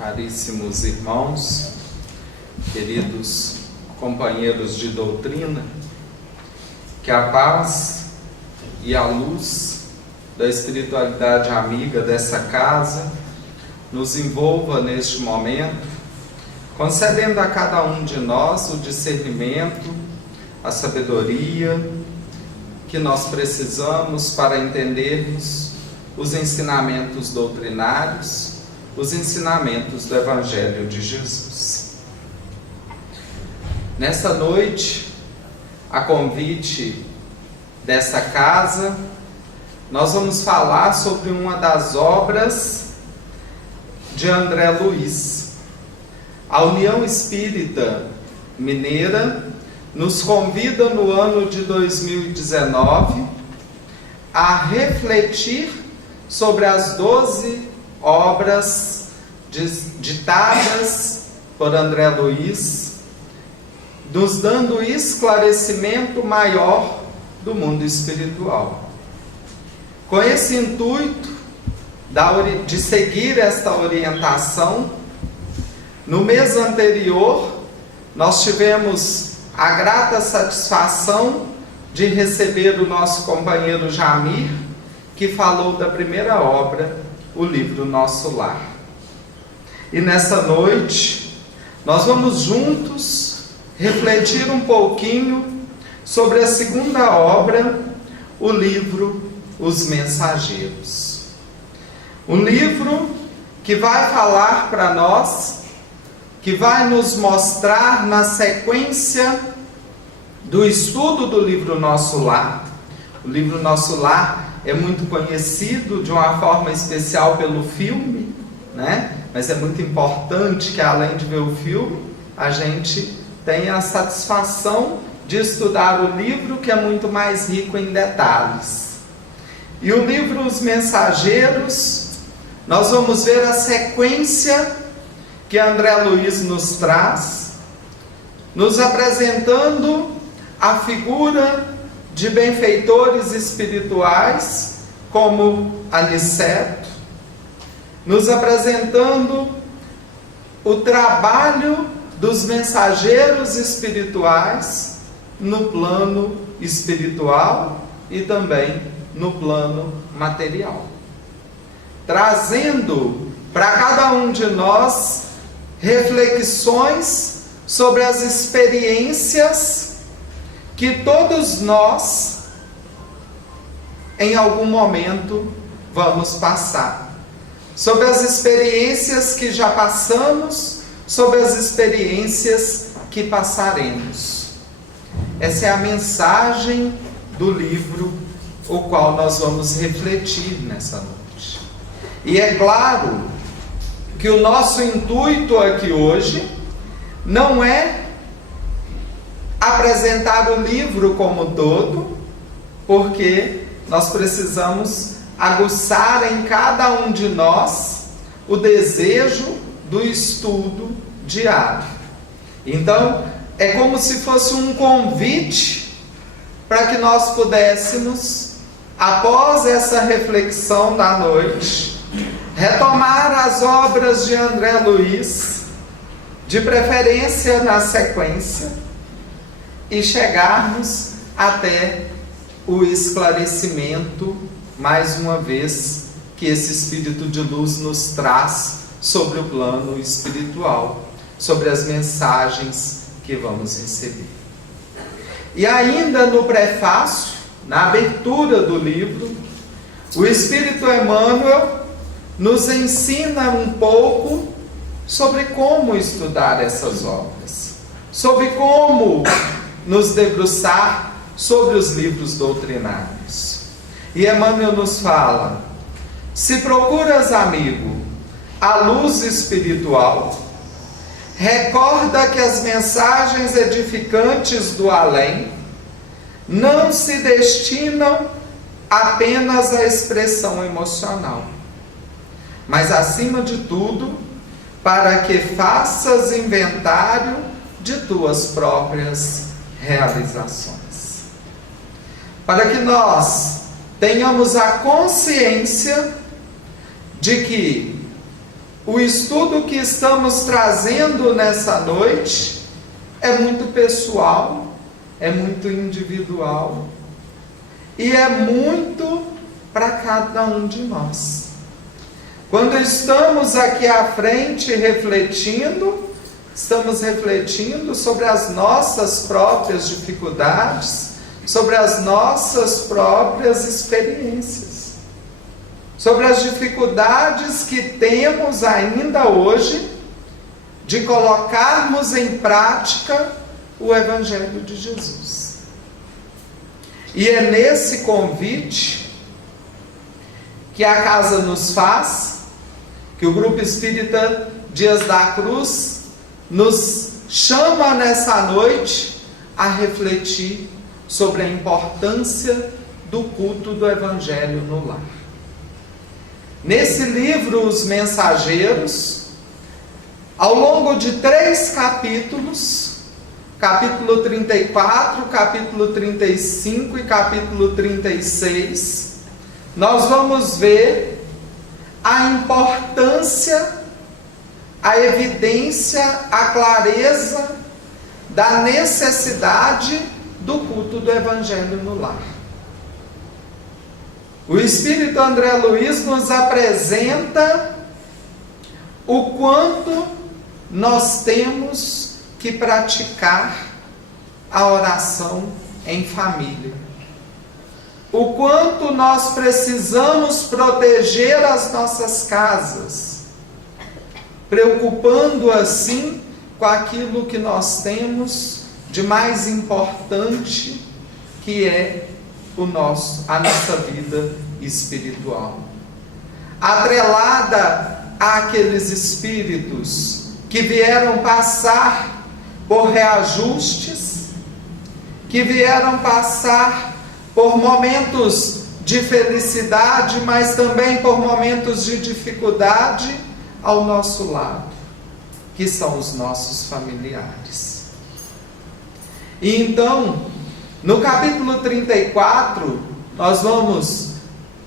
caríssimos irmãos, queridos companheiros de doutrina, que a paz e a luz da espiritualidade amiga dessa casa nos envolva neste momento, concedendo a cada um de nós o discernimento, a sabedoria que nós precisamos para entendermos os ensinamentos doutrinários, os ensinamentos do Evangelho de Jesus. Nesta noite, a convite desta casa, nós vamos falar sobre uma das obras de André Luiz. A União Espírita Mineira nos convida no ano de 2019 a refletir sobre as 12 obras ditadas por André Luiz, nos dando esclarecimento maior do mundo espiritual. Com esse intuito de seguir esta orientação, no mês anterior, nós tivemos a grata satisfação de receber o nosso companheiro Jamir, que falou da primeira obra, o livro Nosso Lar. E nessa noite, nós vamos juntos refletir um pouquinho sobre a segunda obra, o livro Os Mensageiros. Um livro que vai falar para nós, que vai nos mostrar na sequência do estudo do livro Nosso Lar. O livro Nosso Lar é muito conhecido de uma forma especial pelo filme, né? Mas é muito importante que, além de ver o filme, a gente tenha a satisfação de estudar o livro, que é muito mais rico em detalhes. E o livro Os Mensageiros, nós vamos ver a sequência que André Luiz nos traz, nos apresentando a figura de benfeitores espirituais, como Aniceto, nos apresentando o trabalho dos mensageiros espirituais no plano espiritual e também no plano material, trazendo para cada um de nós reflexões sobre as experiências que todos nós, em algum momento, vamos passar. Sobre as experiências que já passamos, sobre as experiências que passaremos. Essa é a mensagem do livro, o qual nós vamos refletir nessa noite. E é claro que o nosso intuito aqui hoje não é apresentar o livro como todo, porque nós precisamos aguçar em cada um de nós o desejo do estudo diário. Então, é como se fosse um convite para que nós pudéssemos, após essa reflexão da noite, retomar as obras de André Luiz, de preferência na sequência, e chegarmos até o esclarecimento, mais uma vez, que esse Espírito de luz nos traz sobre o plano espiritual, sobre as mensagens que vamos receber. E ainda no prefácio, na abertura do livro, o Espírito Emmanuel nos ensina um pouco sobre como estudar essas obras, sobre como nos debruçar sobre os livros doutrinários. E Emmanuel nos fala: se procuras, amigo, a luz espiritual, recorda que as mensagens edificantes do além não se destinam apenas à expressão emocional, mas, acima de tudo, para que faças inventário de tuas próprias realizações. Para que nós tenhamos a consciência de que o estudo que estamos trazendo nessa noite é muito pessoal, é muito individual e é muito para cada um de nós. Quando estamos aqui à frente refletindo, estamos refletindo sobre as nossas próprias dificuldades, sobre as nossas próprias experiências, sobre as dificuldades que temos ainda hoje de colocarmos em prática o Evangelho de Jesus. E é nesse convite que a casa nos faz, que o Grupo Espírita Dias da Cruz nos chama nessa noite a refletir sobre a importância do culto do Evangelho no lar. Nesse livro, Os Mensageiros, ao longo de 3 capítulos, capítulo 34, capítulo 35 e capítulo 36, nós vamos ver a importância, a evidência, a clareza da necessidade do culto do Evangelho no lar. O Espírito André Luiz nos apresenta o quanto nós temos que praticar a oração em família. O quanto nós precisamos proteger as nossas casas, preocupando assim com aquilo que nós temos de mais importante, que é a nossa vida espiritual. Atrelada àqueles espíritos que vieram passar por reajustes, que vieram passar por momentos de felicidade, mas também por momentos de dificuldade ao nosso lado, que são os nossos familiares. E então, no capítulo 34, nós vamos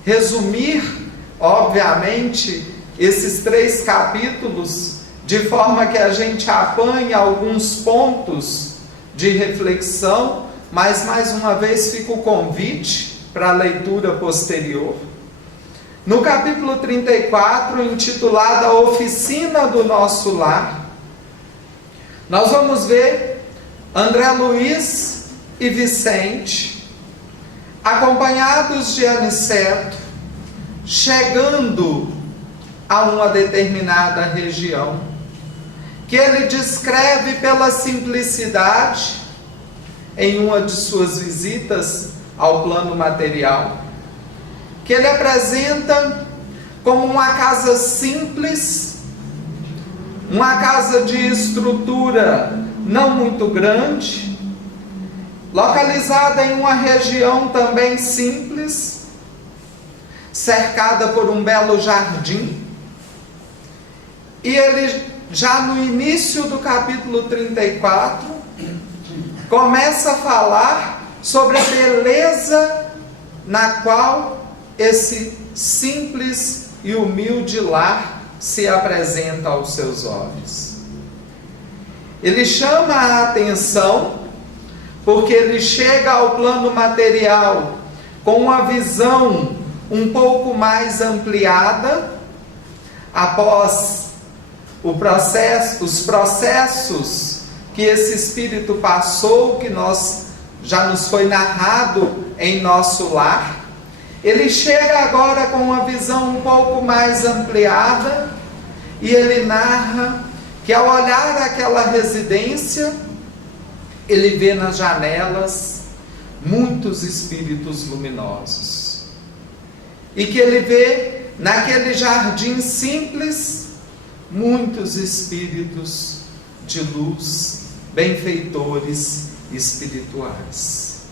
resumir, obviamente, esses 3 capítulos, de forma que a gente apanhe alguns pontos de reflexão, mas mais uma vez fica o convite para a leitura posterior. No capítulo 34, intitulado A Oficina do Nosso Lar, nós vamos ver André Luiz e Vicente, acompanhados de Aniceto, chegando a uma determinada região, que ele descreve pela simplicidade em uma de suas visitas ao plano material, que ele apresenta como uma casa simples, uma casa de estrutura não muito grande, localizada em uma região também simples, cercada por um belo jardim. E ele, já no início do capítulo 34, começa a falar sobre a beleza na qual esse simples e humilde lar se apresenta aos seus olhos. Ele chama a atenção porque ele chega ao plano material com uma visão um pouco mais ampliada, após os processos que esse espírito passou, que já nos foi narrado em nosso lar. Ele chega agora com uma visão um pouco mais ampliada e ele narra que, ao olhar aquela residência, ele vê nas janelas muitos espíritos luminosos e que ele vê naquele jardim simples muitos espíritos de luz, benfeitores espirituais.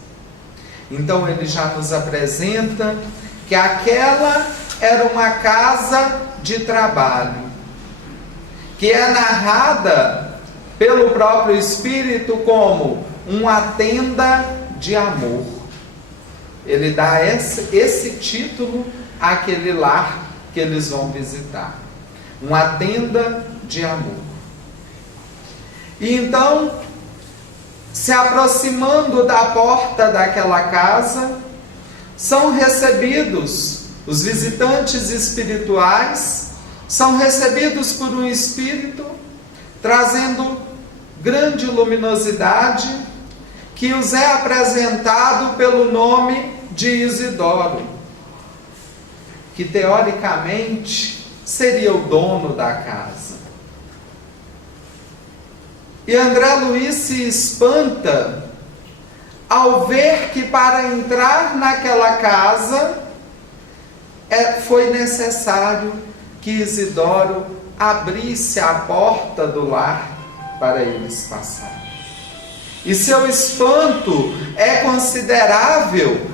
Então ele já nos apresenta que aquela era uma casa de trabalho, que é narrada pelo próprio Espírito como uma tenda de amor. Ele dá esse título àquele lar que eles vão visitar. uma tenda de amor. E então, se aproximando da porta daquela casa, são recebidos os visitantes espirituais, são recebidos por um espírito, trazendo grande luminosidade, que os é apresentado pelo nome de Isidoro, que teoricamente seria o dono da casa. E André Luiz se espanta ao ver que para entrar naquela casa foi necessário que Isidoro abrisse a porta do lar para eles passarem. E seu espanto é considerável,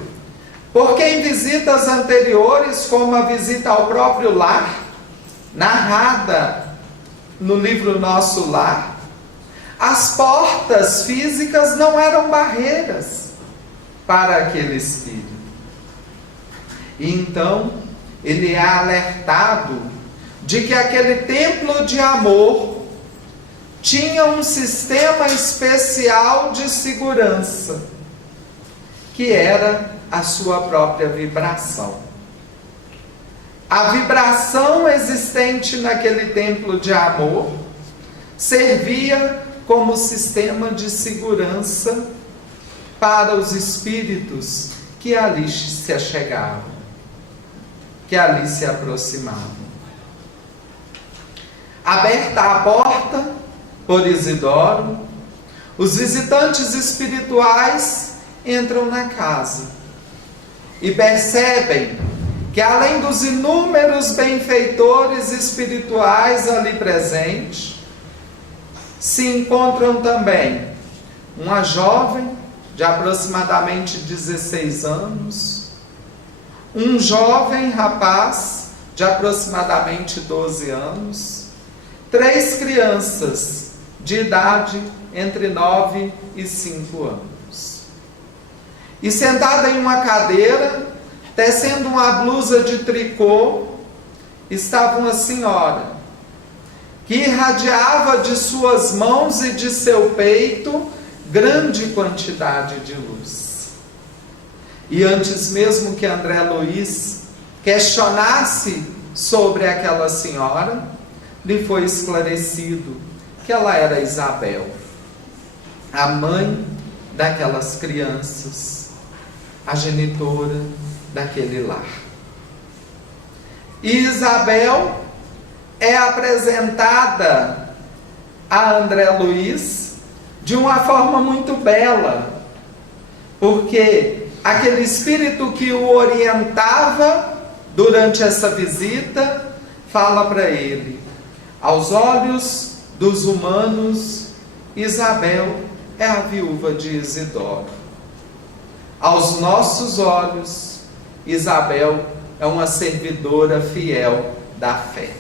porque em visitas anteriores, como a visita ao próprio lar, narrada no livro Nosso Lar, as portas físicas não eram barreiras para aquele espírito. E então, ele é alertado de que aquele templo de amor tinha um sistema especial de segurança, que era a sua própria vibração. A vibração existente naquele templo de amor servia como sistema de segurança para os espíritos que ali se achegavam, que ali se aproximavam. Aberta a porta por Isidoro, os visitantes espirituais entram na casa e percebem que, além dos inúmeros benfeitores espirituais ali presentes, se encontram também uma jovem de aproximadamente 16 anos, um jovem rapaz de aproximadamente 12 anos, 3 crianças de idade entre 9 e 5 anos. E sentada em uma cadeira, tecendo uma blusa de tricô, estava uma senhora que irradiava de suas mãos e de seu peito grande quantidade de luz. E antes mesmo que André Luiz questionasse sobre aquela senhora, lhe foi esclarecido que ela era Isabel, a mãe daquelas crianças, a genitora daquele lar. E Isabel é apresentada a André Luiz de uma forma muito bela, porque aquele espírito que o orientava durante essa visita fala para ele: aos olhos dos humanos, Isabel é a viúva de Isidoro. Aos nossos olhos, Isabel é uma servidora fiel da fé.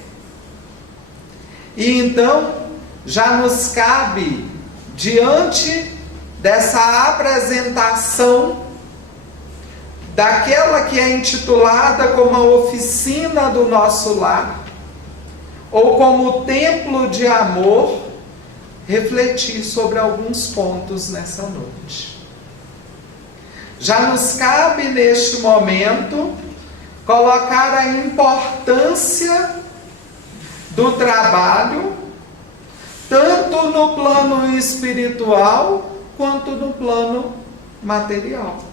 E então, já nos cabe, diante dessa apresentação daquela que é intitulada como a oficina do nosso lar, ou como o templo de amor, refletir sobre alguns pontos nessa noite. Já nos cabe neste momento colocar a importância do trabalho, tanto no plano espiritual quanto no plano material.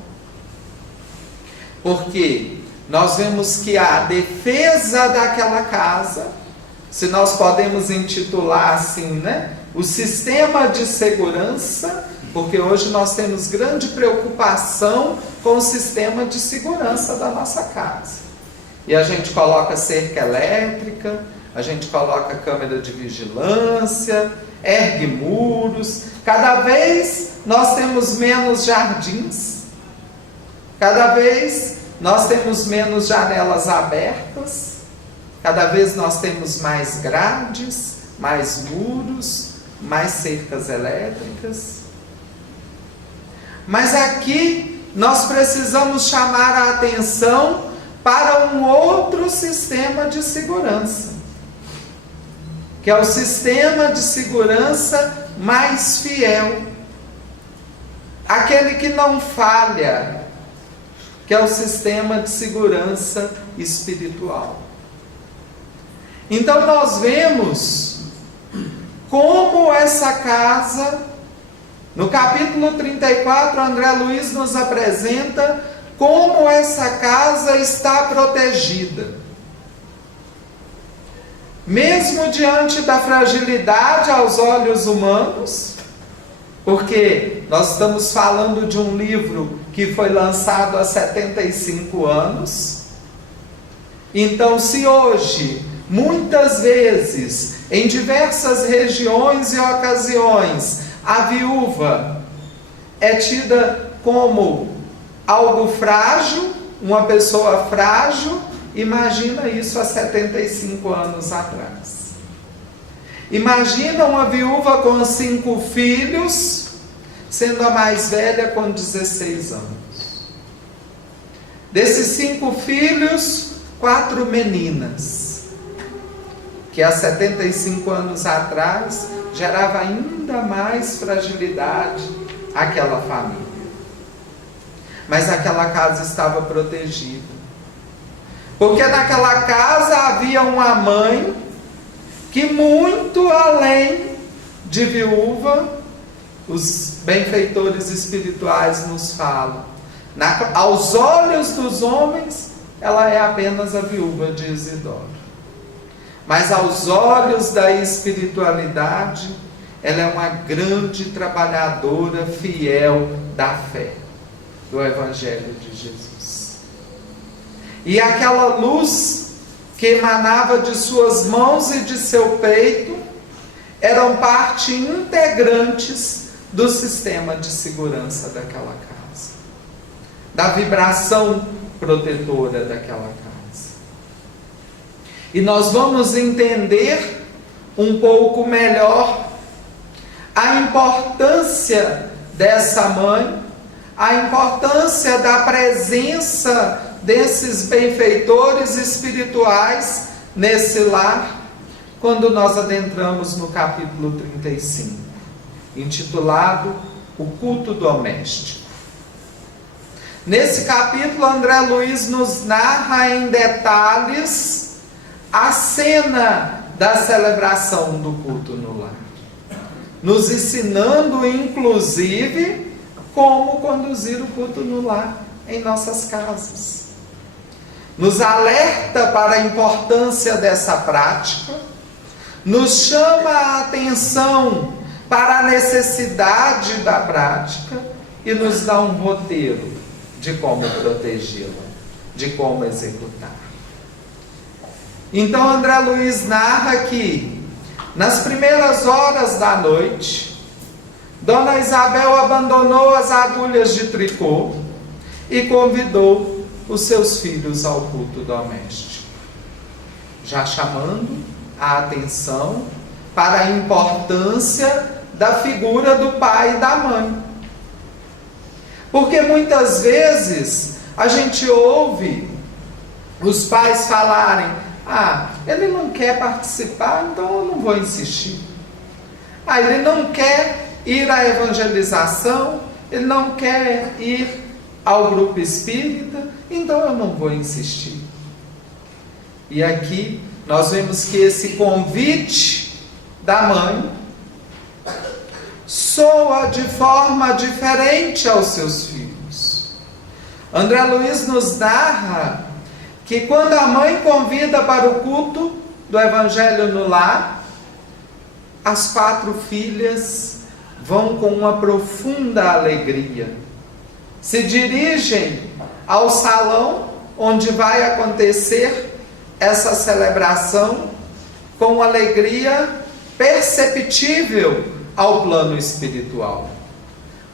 Porque nós vemos que a defesa daquela casa, se nós podemos intitular assim, né? O sistema de segurança, porque hoje nós temos grande preocupação com o sistema de segurança da nossa casa. E a gente coloca cerca elétrica, a gente coloca câmera de vigilância, ergue muros. Cada vez nós temos menos jardins, cada vez nós temos menos janelas abertas, cada vez nós temos mais grades, mais muros, mais cercas elétricas. Mas aqui nós precisamos chamar a atenção para um outro sistema de segurança, que é o sistema de segurança mais fiel, aquele que não falha, que é o sistema de segurança espiritual. Então nós vemos como essa casa, no capítulo 34, André Luiz nos apresenta como essa casa está protegida. Mesmo diante da fragilidade aos olhos humanos, porque nós estamos falando de um livro que foi lançado há 75 anos. Então, se hoje, muitas vezes, em diversas regiões e ocasiões, a viúva é tida como algo frágil, uma pessoa frágil, imagina isso há 75 anos atrás. Imagina uma viúva com 5 filhos, sendo a mais velha com 16 anos. Desses 5 filhos, 4 meninas, que há 75 anos atrás gerava ainda mais fragilidade àquela família. Mas aquela casa estava protegida. Porque naquela casa havia uma mãe que, muito além de viúva, os benfeitores espirituais nos falam, aos olhos dos homens, ela é apenas a viúva de Isidoro. Mas aos olhos da espiritualidade, ela é uma grande trabalhadora fiel da fé, do Evangelho de Jesus. E aquela luz que emanava de suas mãos e de seu peito eram parte integrantes do sistema de segurança daquela casa, da vibração protetora daquela casa. E nós vamos entender um pouco melhor a importância dessa mãe, a importância da presença desses benfeitores espirituais nesse lar, quando nós adentramos no capítulo 35, intitulado O Culto Doméstico. Nesse capítulo, André Luiz nos narra em detalhes a cena da celebração do culto no lar, nos ensinando, inclusive, como conduzir o culto no lar em nossas casas. Nos alerta para a importância dessa prática, nos chama a atenção para a necessidade da prática e nos dá um roteiro de como protegê-la, de como executar. Então André Luiz narra que, nas primeiras horas da noite, Dona Isabel abandonou as agulhas de tricô e convidou os seus filhos ao culto doméstico, já chamando a atenção para a importância da figura do pai e da mãe. Porque muitas vezes a gente ouve os pais falarem: ele não quer participar, então eu não vou insistir. Ele não quer ir à evangelização, ele não quer ir ao grupo espírita, então eu não vou insistir. E aqui nós vemos que esse convite da mãe soa de forma diferente aos seus filhos. André Luiz nos narra que quando a mãe convida para o culto do Evangelho no lar, as 4 filhas vão com uma profunda alegria. Se dirigem ao salão onde vai acontecer essa celebração com alegria perceptível ao plano espiritual,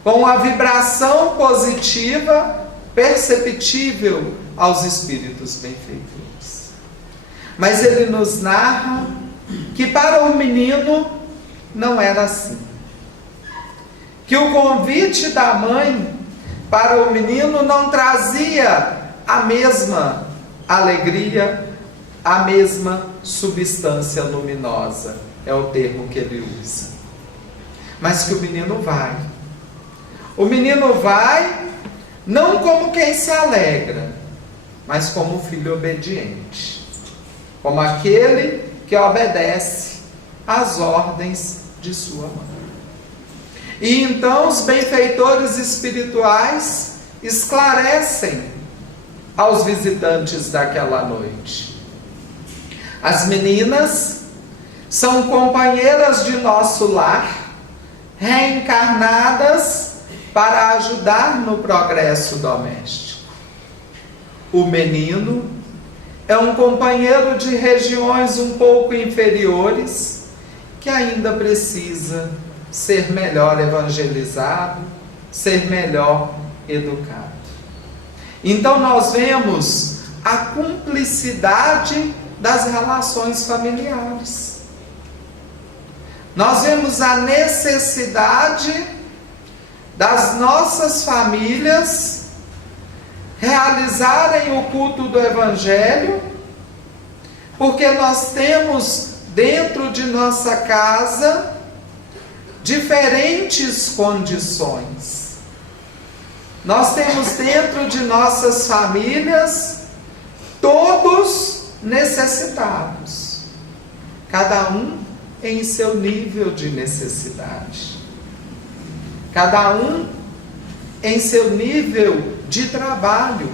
com a vibração positiva perceptível aos espíritos benfeitores. Mas ele nos narra que para o menino não era assim, que o convite da mãe para o menino não trazia a mesma alegria, a mesma substância luminosa, é o termo que ele usa. Mas que o menino vai. O menino vai não como quem se alegra, mas como filho obediente, como aquele que obedece às ordens de sua mãe. E então os benfeitores espirituais esclarecem aos visitantes daquela noite. As meninas são companheiras de nosso lar, reencarnadas para ajudar no progresso doméstico. O menino é um companheiro de regiões um pouco inferiores, que ainda precisa ser melhor evangelizado, ser melhor educado. Então nós vemos a cumplicidade das relações familiares. Nós vemos a necessidade das nossas famílias realizarem o culto do Evangelho, porque nós temos dentro de nossa casa diferentes condições. Nós temos dentro de nossas famílias todos necessitados, cada um em seu nível de necessidade, cada um em seu nível de trabalho.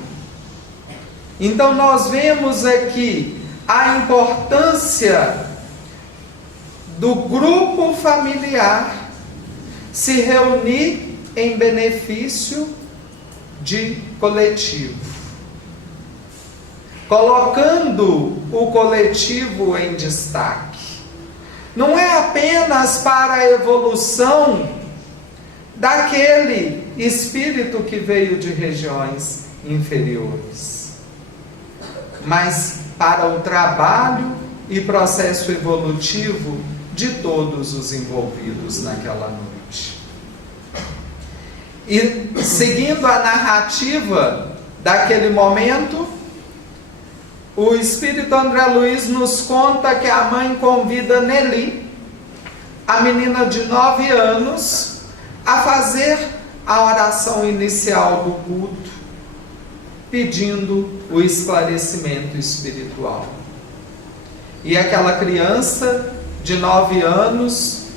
Então nós vemos aqui a importância do grupo familiar se reunir em benefício de coletivo, colocando o coletivo em destaque. Não é apenas para a evolução daquele espírito que veio de regiões inferiores, mas para o trabalho e processo evolutivo de todos os envolvidos naquela noite. E seguindo a narrativa daquele momento, o Espírito André Luiz nos conta que a mãe convida Nelly, a menina de 9 anos, a fazer a oração inicial do culto, pedindo o esclarecimento espiritual. E aquela criança de 9 anos,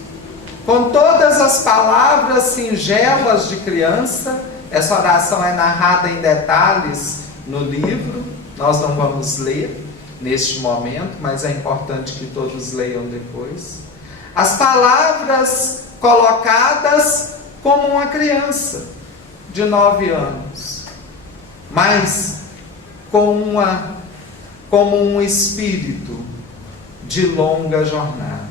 com todas as palavras singelas de criança, essa oração é narrada em detalhes no livro, nós não vamos ler neste momento, mas é importante que todos leiam depois. As palavras colocadas como uma criança de 9 anos, mas como um espírito de longa jornada.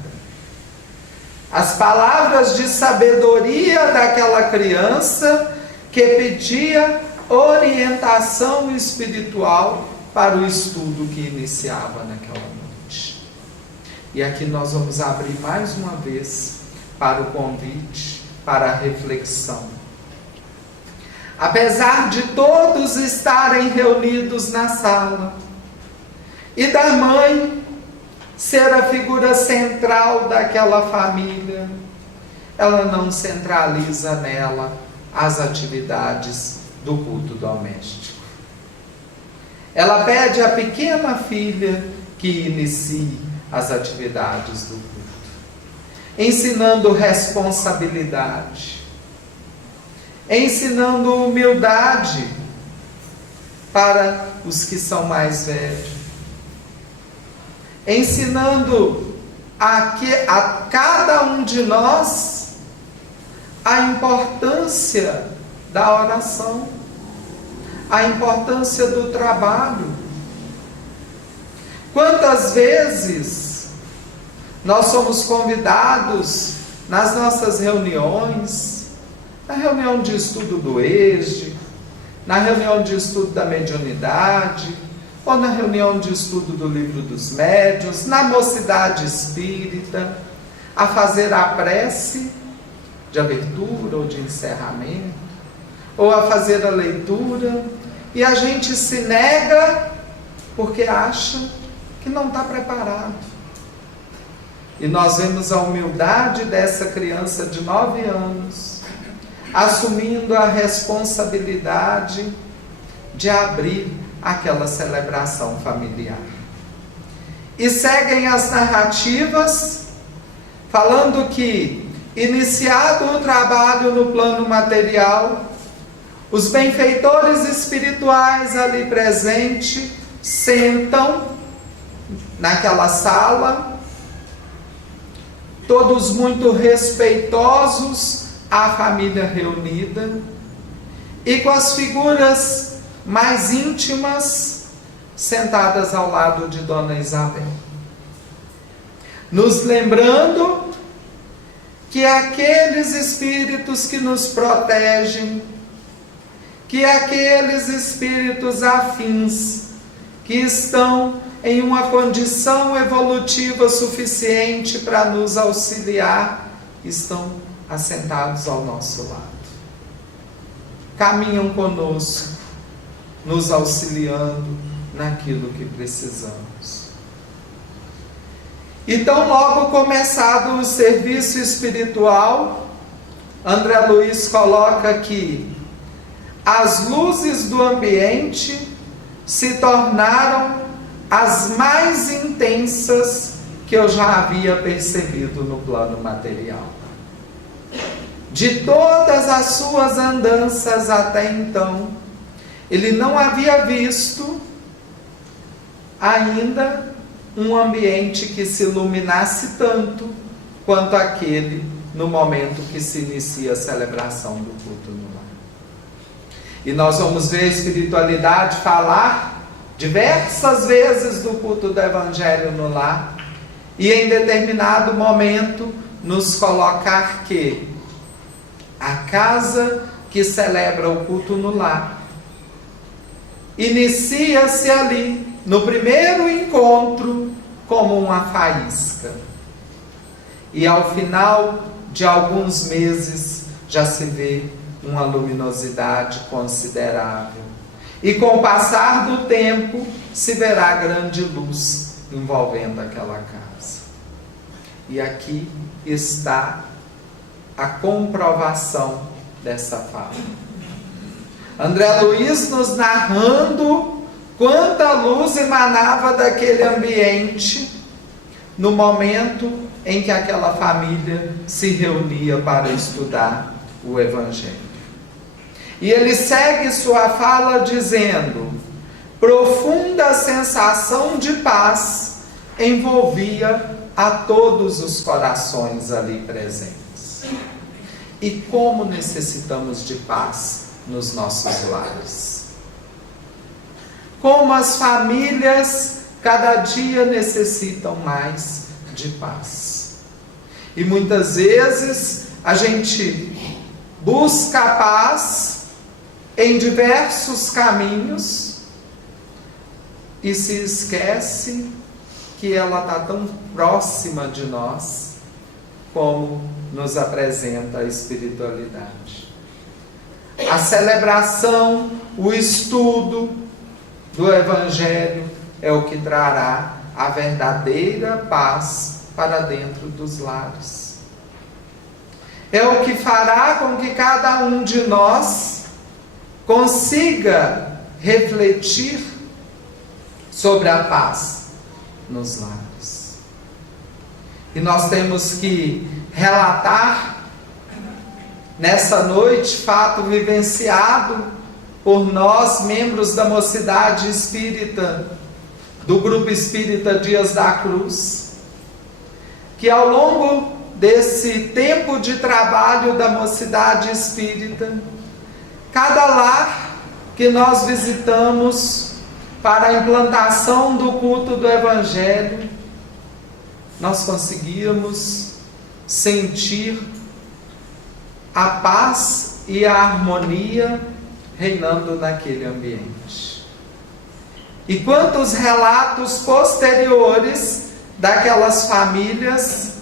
As palavras de sabedoria daquela criança que pedia orientação espiritual para o estudo que iniciava naquela noite. E aqui nós vamos abrir mais uma vez para o convite, para a reflexão. Apesar de todos estarem reunidos na sala, e da mãe ser a figura central daquela família, ela não centraliza nela as atividades do culto doméstico. Ela pede à pequena filha que inicie as atividades do culto, ensinando responsabilidade, ensinando humildade para os que são mais velhos, ensinando a cada um de nós a importância da oração, a importância do trabalho. Quantas vezes nós somos convidados nas nossas reuniões, na reunião de estudo do EJE, na reunião de estudo da mediunidade, ou na reunião de estudo do Livro dos Médiuns, na mocidade espírita, a fazer a prece de abertura ou de encerramento, ou a fazer a leitura, e a gente se nega porque acha que não está preparado. E nós vemos a humildade dessa criança de 9 anos, assumindo a responsabilidade de abrir aquela celebração familiar. E seguem as narrativas, falando que, iniciado o trabalho no plano material, os benfeitores espirituais ali presentes sentam naquela sala, todos muito respeitosos à família reunida, e com as figuras mais íntimas sentadas ao lado de Dona Isabel, nos lembrando que aqueles espíritos que nos protegem, que aqueles espíritos afins que estão em uma condição evolutiva suficiente para nos auxiliar, estão assentados ao nosso lado. Caminham conosco, nos auxiliando naquilo que precisamos. Então, logo começado o serviço espiritual, André Luiz coloca que as luzes do ambiente se tornaram as mais intensas que eu já havia percebido no plano material. De todas as suas andanças até então, ele não havia visto ainda um ambiente que se iluminasse tanto quanto aquele no momento que se inicia a celebração do culto no lar. E nós vamos ver a espiritualidade falar diversas vezes do culto do Evangelho no lar, e em determinado momento nos colocar que a casa que celebra o culto no lar inicia-se ali, no primeiro encontro, como uma faísca, e ao final de alguns meses já se vê uma luminosidade considerável, e com o passar do tempo se verá grande luz envolvendo aquela casa. E aqui está a comprovação dessa fala. André Luiz nos narrando quanta luz emanava daquele ambiente no momento em que aquela família se reunia para estudar o Evangelho. E ele segue sua fala dizendo: profunda sensação de paz envolvia a todos os corações ali presentes. E como necessitamos de paz nos nossos lares. Como as famílias cada dia necessitam mais de paz. E muitas vezes a gente busca a paz em diversos caminhos e se esquece que ela está tão próxima de nós como nos apresenta a espiritualidade. A celebração, o estudo do Evangelho é o que trará a verdadeira paz para dentro dos lares. É o que fará com que cada um de nós consiga refletir sobre a paz nos lares. E nós temos que relatar nessa noite fato vivenciado por nós, membros da Mocidade Espírita, do Grupo Espírita Dias da Cruz, que ao longo desse tempo de trabalho da Mocidade Espírita, cada lar que nós visitamos para a implantação do culto do Evangelho, nós conseguíamos sentir a paz e a harmonia reinando naquele ambiente. E quantos relatos posteriores daquelas famílias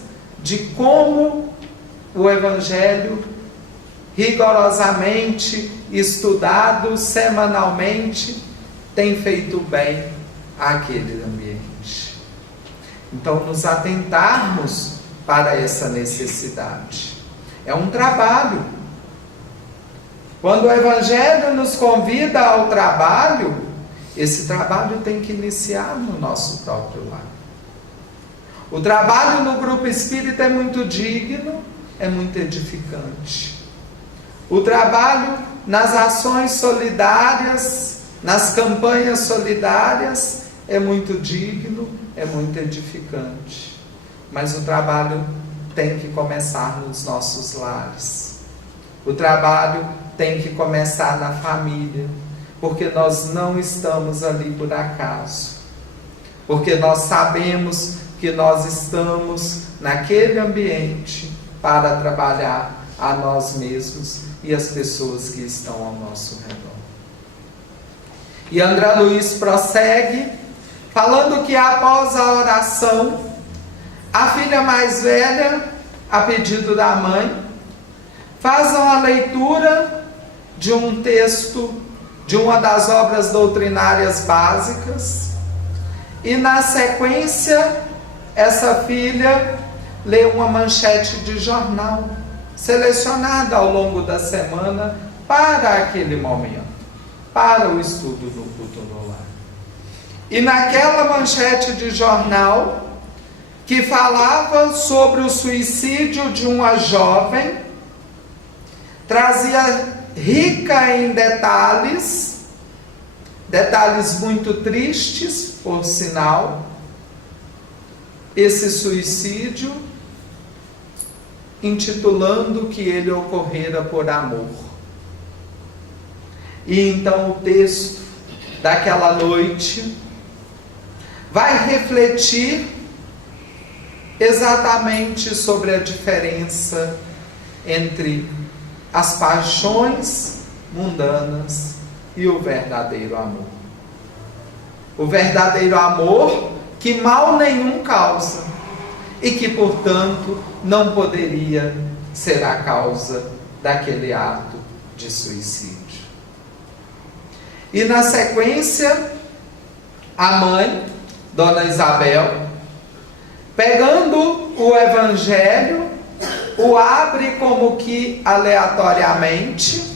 de como o Evangelho, rigorosamente estudado semanalmente, tem feito bem àquele ambiente. Então, nos atentarmos para essa necessidade. É um trabalho. Quando o Evangelho nos convida ao trabalho, esse trabalho tem que iniciar no nosso próprio lar. O trabalho no grupo espírita é muito digno, é muito edificante. O trabalho nas ações solidárias, nas campanhas solidárias, é muito digno, é muito edificante. Mas o trabalho tem que começar nos nossos lares. O trabalho tem que começar na família, porque nós não estamos ali por acaso. Porque nós sabemos que nós estamos naquele ambiente para trabalhar a nós mesmos e as pessoas que estão ao nosso redor. E André Luiz prossegue, falando que após a oração, a filha mais velha, a pedido da mãe, faz uma leitura de um texto de uma das obras doutrinárias básicas, e na sequência, essa filha lê uma manchete de jornal, selecionada ao longo da semana para aquele momento, para o estudo do culto no lar. E naquela manchete de jornal, que falava sobre o suicídio de uma jovem, trazia rica em detalhes muito tristes, por sinal, esse suicídio, intitulando que ele ocorrera por amor. E então o texto daquela noite vai refletir exatamente sobre a diferença entre as paixões mundanas e o verdadeiro amor. O verdadeiro amor que mal nenhum causa e que, portanto, não poderia ser a causa daquele ato de suicídio. E na sequência, a mãe, Dona Isabel, pegando o Evangelho, o abre como que aleatoriamente,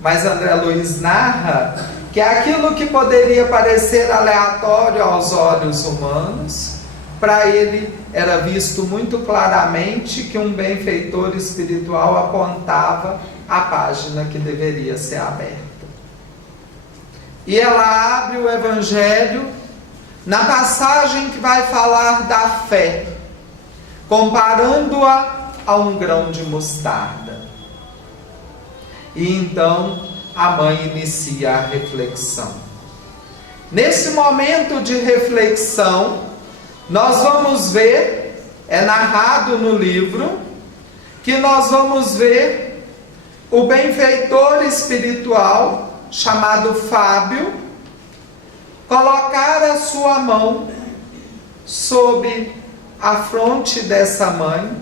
mas André Luiz narra que aquilo que poderia parecer aleatório aos olhos humanos, para ele era visto muito claramente que um benfeitor espiritual apontava a página que deveria ser aberta. E ela abre o Evangelho na passagem que vai falar da fé, comparando-a a um grão de mostarda. E então a mãe inicia a reflexão. Nesse momento de reflexão, nós vamos ver, é narrado no livro, que nós vamos ver o benfeitor espiritual, chamado Fábio, colocar a sua mão sobre a fronte dessa mãe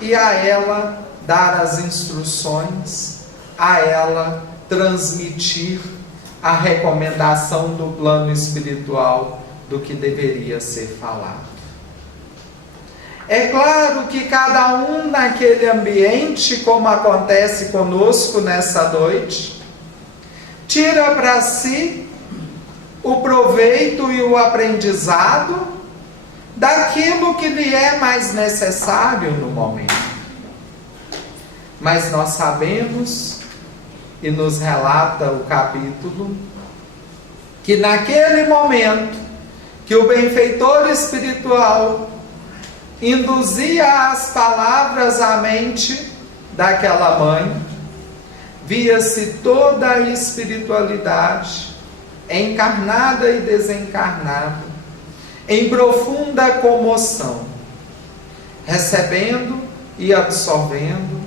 e a ela dar as instruções, a ela transmitir a recomendação do plano espiritual do que deveria ser falado. É claro que cada um naquele ambiente, como acontece conosco nessa noite, tira para si o proveito e o aprendizado daquilo que lhe é mais necessário no momento. Mas nós sabemos, e nos relata o capítulo, que naquele momento que o benfeitor espiritual induzia as palavras à mente daquela mãe, via-se toda a espiritualidade, encarnada e desencarnada, em profunda comoção, recebendo e absorvendo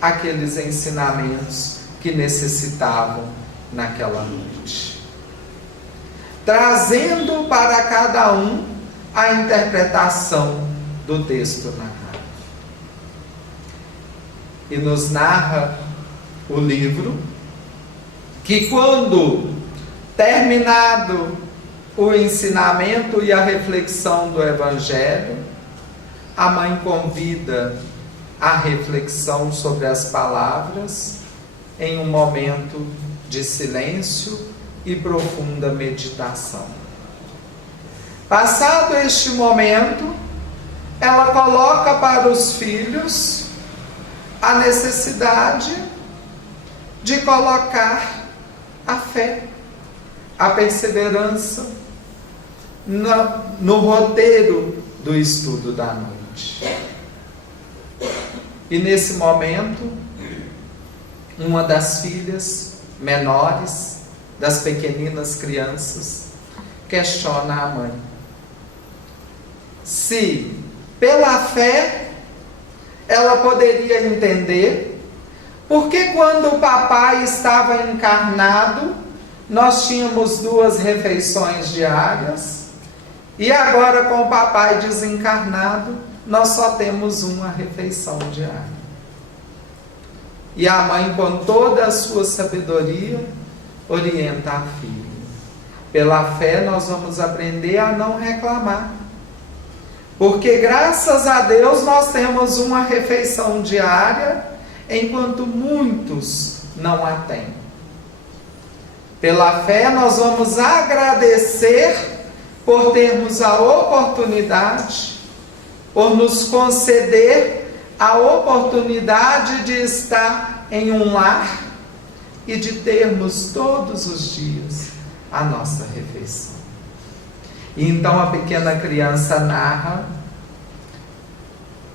aqueles ensinamentos que necessitavam naquela noite, trazendo para cada um a interpretação do texto narrado. E nos narra o livro que, quando terminado o ensinamento e a reflexão do Evangelho, a mãe convida a reflexão sobre as palavras em um momento de silêncio e profunda meditação. Passado este momento, ela coloca para os filhos a necessidade de colocar a fé, a perseverança no roteiro do estudo da noite. E nesse momento, uma das filhas menores, das pequeninas crianças, questiona a mãe se, pela fé, ela poderia entender porque quando o papai estava encarnado, nós tínhamos 2 refeições diárias, e agora com o papai desencarnado, nós só temos 1 refeição diária. E a mãe, com toda a sua sabedoria, orienta a filha. Pela fé nós vamos aprender a não reclamar. Porque graças a Deus nós temos 1 refeição diária, enquanto muitos não a têm. Pela fé nós vamos agradecer por termos a oportunidade, por nos conceder a oportunidade de estar em um lar e de termos todos os dias a nossa refeição. E então a pequena criança narra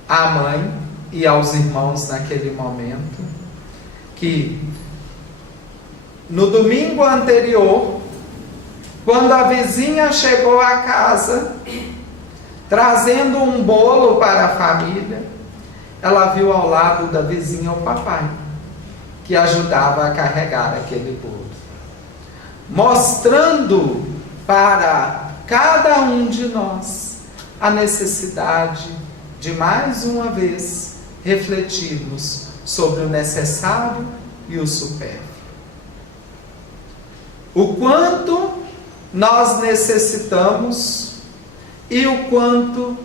à mãe e aos irmãos naquele momento que no domingo anterior, quando a vizinha chegou à casa trazendo um bolo para a família, ela viu ao lado da vizinha o papai, que ajudava a carregar aquele bolo, mostrando para cada um de nós a necessidade de mais uma vez refletirmos sobre o necessário e o supérfluo. O quanto nós necessitamos e o quanto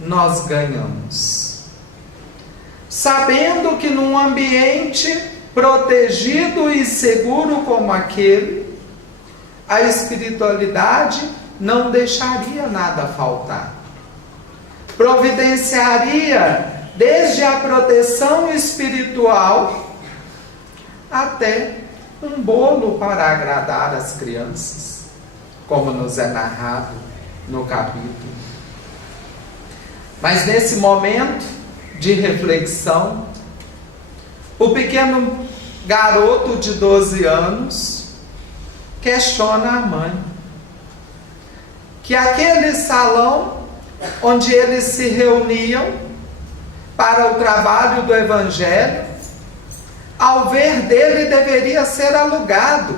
nós ganhamos. Sabendo que num ambiente protegido e seguro como aquele, a espiritualidade não deixaria nada faltar. Providenciaria desde a proteção espiritual até um bolo para agradar as crianças, como nos é narrado no capítulo. Mas nesse momento de reflexão, o pequeno garoto de 12 anos questiona a mãe que aquele salão onde eles se reuniam para o trabalho do Evangelho, ao ver dele, deveria ser alugado,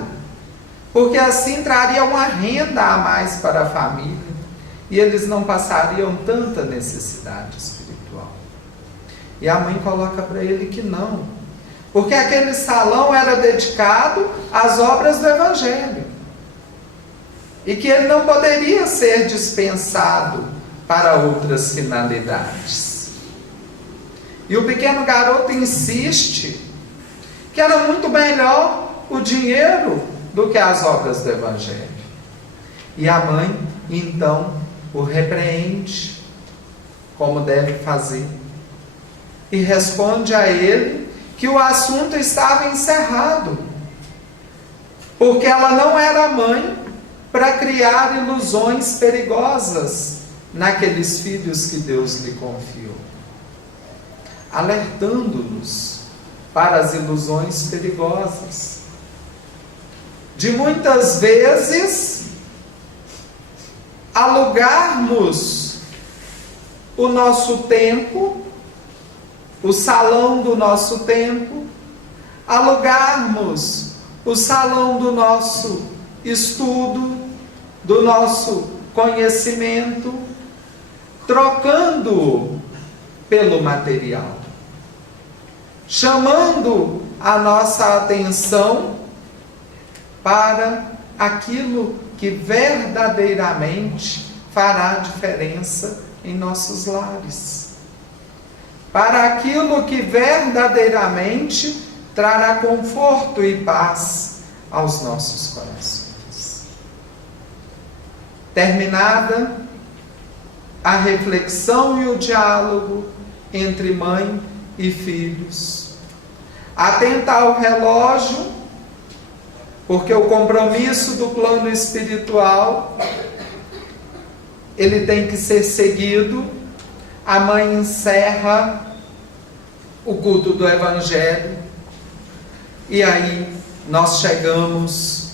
porque assim traria uma renda a mais para a família e eles não passariam tanta necessidade espiritual. E a mãe coloca para ele que não, porque aquele salão era dedicado às obras do Evangelho e que ele não poderia ser dispensado para outras finalidades. E o pequeno garoto insiste que era muito melhor o dinheiro do que as obras do Evangelho. E a mãe, então, o repreende como deve fazer e responde a ele que o assunto estava encerrado, porque ela não era mãe para criar ilusões perigosas naqueles filhos que Deus lhe confiou, alertando-nos para as ilusões perigosas de muitas vezes alugarmos o nosso tempo, o salão do nosso tempo, alugarmos o salão do nosso estudo, do nosso conhecimento, trocando-o pelo material, chamando a nossa atenção para aquilo que verdadeiramente fará diferença em nossos lares. Para aquilo que verdadeiramente trará conforto e paz aos nossos corações. Terminada a reflexão e o diálogo entre mãe e filhos, atenta ao relógio, porque o compromisso do plano espiritual, ele tem que ser seguido. A mãe encerra o culto do Evangelho, e aí nós chegamos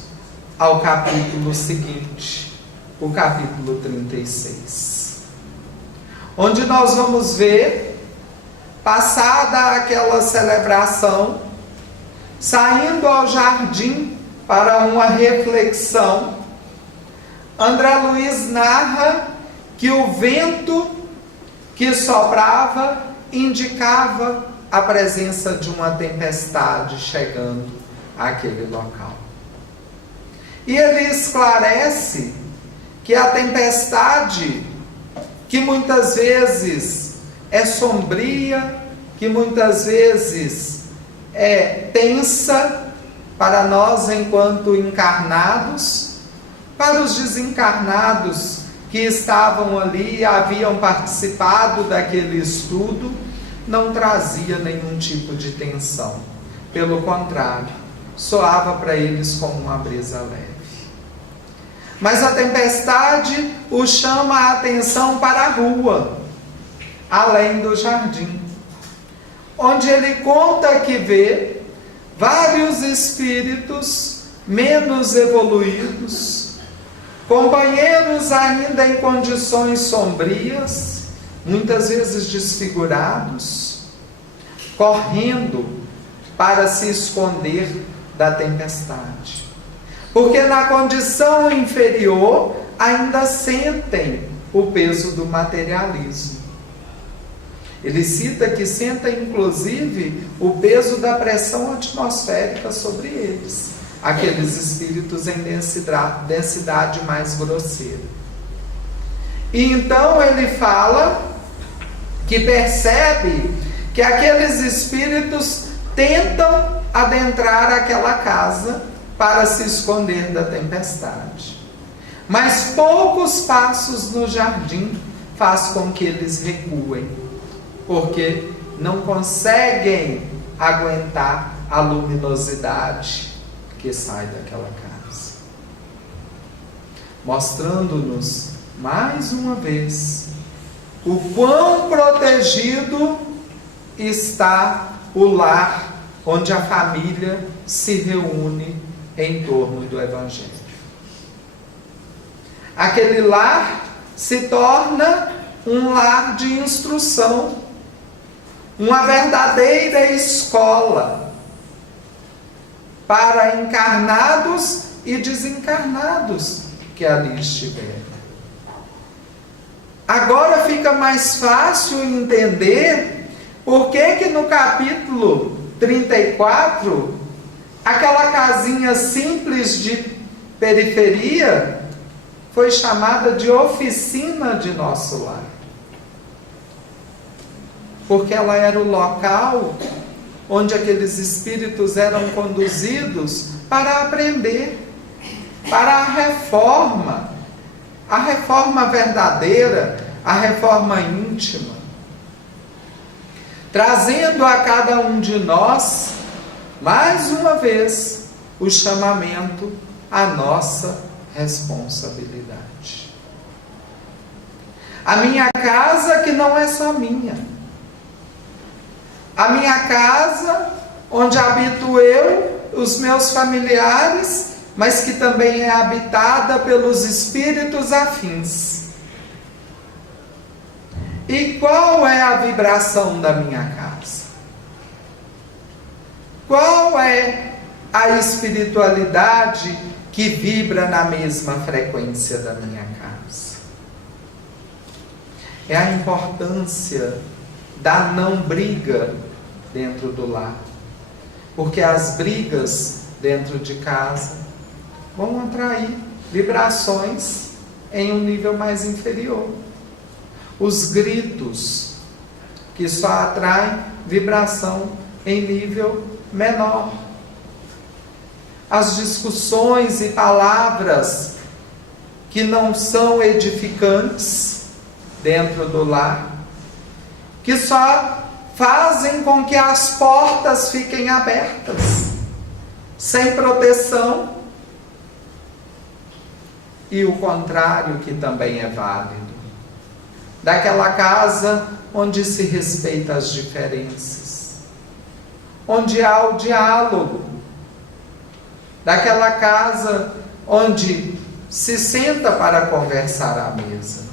ao capítulo seguinte, o capítulo 36, onde nós vamos ver, passada aquela celebração, saindo ao jardim para uma reflexão, André Luiz narra que o vento que soprava indicava a presença de uma tempestade chegando àquele local. E ele esclarece que a tempestade, que muitas vezes é sombria, que muitas vezes é tensa para nós enquanto encarnados, para os desencarnados que estavam ali e haviam participado daquele estudo, não trazia nenhum tipo de tensão. Pelo contrário, soava para eles como uma brisa leve. Mas a tempestade o chama a atenção para a rua, além do jardim, onde ele conta que vê vários espíritos menos evoluídos, companheiros ainda em condições sombrias, muitas vezes desfigurados, correndo para se esconder da tempestade. Porque na condição inferior ainda sentem o peso do materialismo. Ele cita que sentem inclusive o peso da pressão atmosférica sobre eles, aqueles espíritos em densidade mais grosseira. E então ele fala que percebe que aqueles espíritos tentam adentrar aquela casa para se esconder da tempestade. Mas poucos passos no jardim faz com que eles recuem, porque não conseguem aguentar a luminosidade que sai daquela casa. Mostrando-nos, mais uma vez, o quão protegido está o lar onde a família se reúne em torno do Evangelho. Aquele lar se torna um lar de instrução, uma verdadeira escola para encarnados e desencarnados que ali estiverem. Agora fica mais fácil entender por que no capítulo 34, aquela casinha simples de periferia foi chamada de oficina de nosso lar. Porque ela era o local onde aqueles espíritos eram conduzidos para aprender, para a reforma verdadeira, a reforma íntima, trazendo a cada um de nós, mais uma vez, o chamamento à nossa responsabilidade. A minha casa que não é só minha. A minha casa onde habito eu, os meus familiares, mas que também é habitada pelos espíritos afins. E qual é a vibração da minha casa? Qual é a espiritualidade que vibra na mesma frequência da minha casa? É a importância da não briga dentro do lar. Porque as brigas dentro de casa vão atrair vibrações em um nível mais inferior. Os gritos, que só atraem vibração em nível menor. As discussões e palavras que não são edificantes dentro do lar, que só fazem com que as portas fiquem abertas, sem proteção, e o contrário, que também é válido. Daquela casa onde se respeita as diferenças, onde há o diálogo, daquela casa onde se senta para conversar à mesa,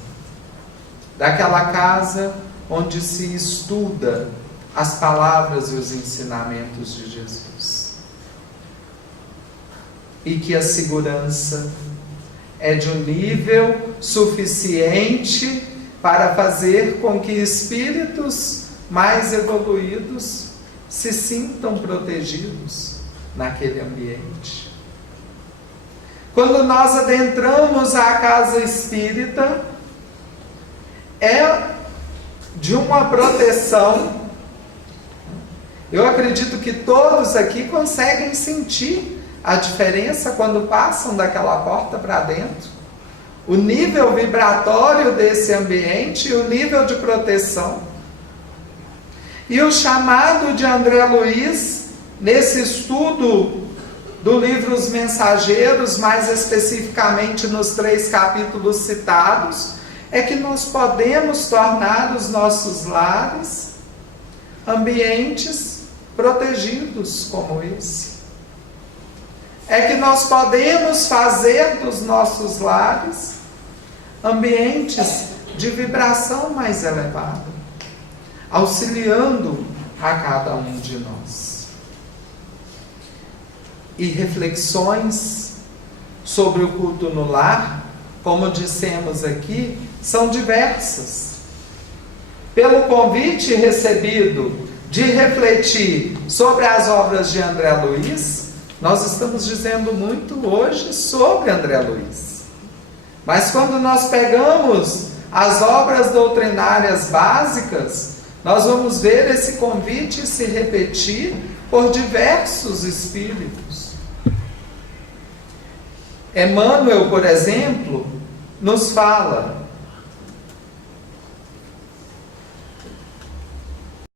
daquela casa onde se estuda as palavras e os ensinamentos de Jesus. E que a segurança é de um nível suficiente para fazer com que espíritos mais evoluídos se sintam protegidos naquele ambiente. Quando nós adentramos a casa espírita, é de uma proteção. Eu acredito que todos aqui conseguem sentir a diferença quando passam daquela porta para dentro. O nível vibratório desse ambiente, o nível de proteção. E o chamado de André Luiz, nesse estudo do livro Os Mensageiros, mais especificamente nos 3 capítulos citados, é que nós podemos tornar os nossos lares ambientes protegidos como esse. É que nós podemos fazer dos nossos lares ambientes de vibração mais elevada, auxiliando a cada um de nós. E reflexões sobre o culto no lar, como dissemos aqui, são diversas. Pelo convite recebido de refletir sobre as obras de André Luiz, nós estamos dizendo muito hoje sobre André Luiz. Mas quando nós pegamos as obras doutrinárias básicas, nós vamos ver esse convite se repetir por diversos espíritos. Emmanuel, por exemplo, nos fala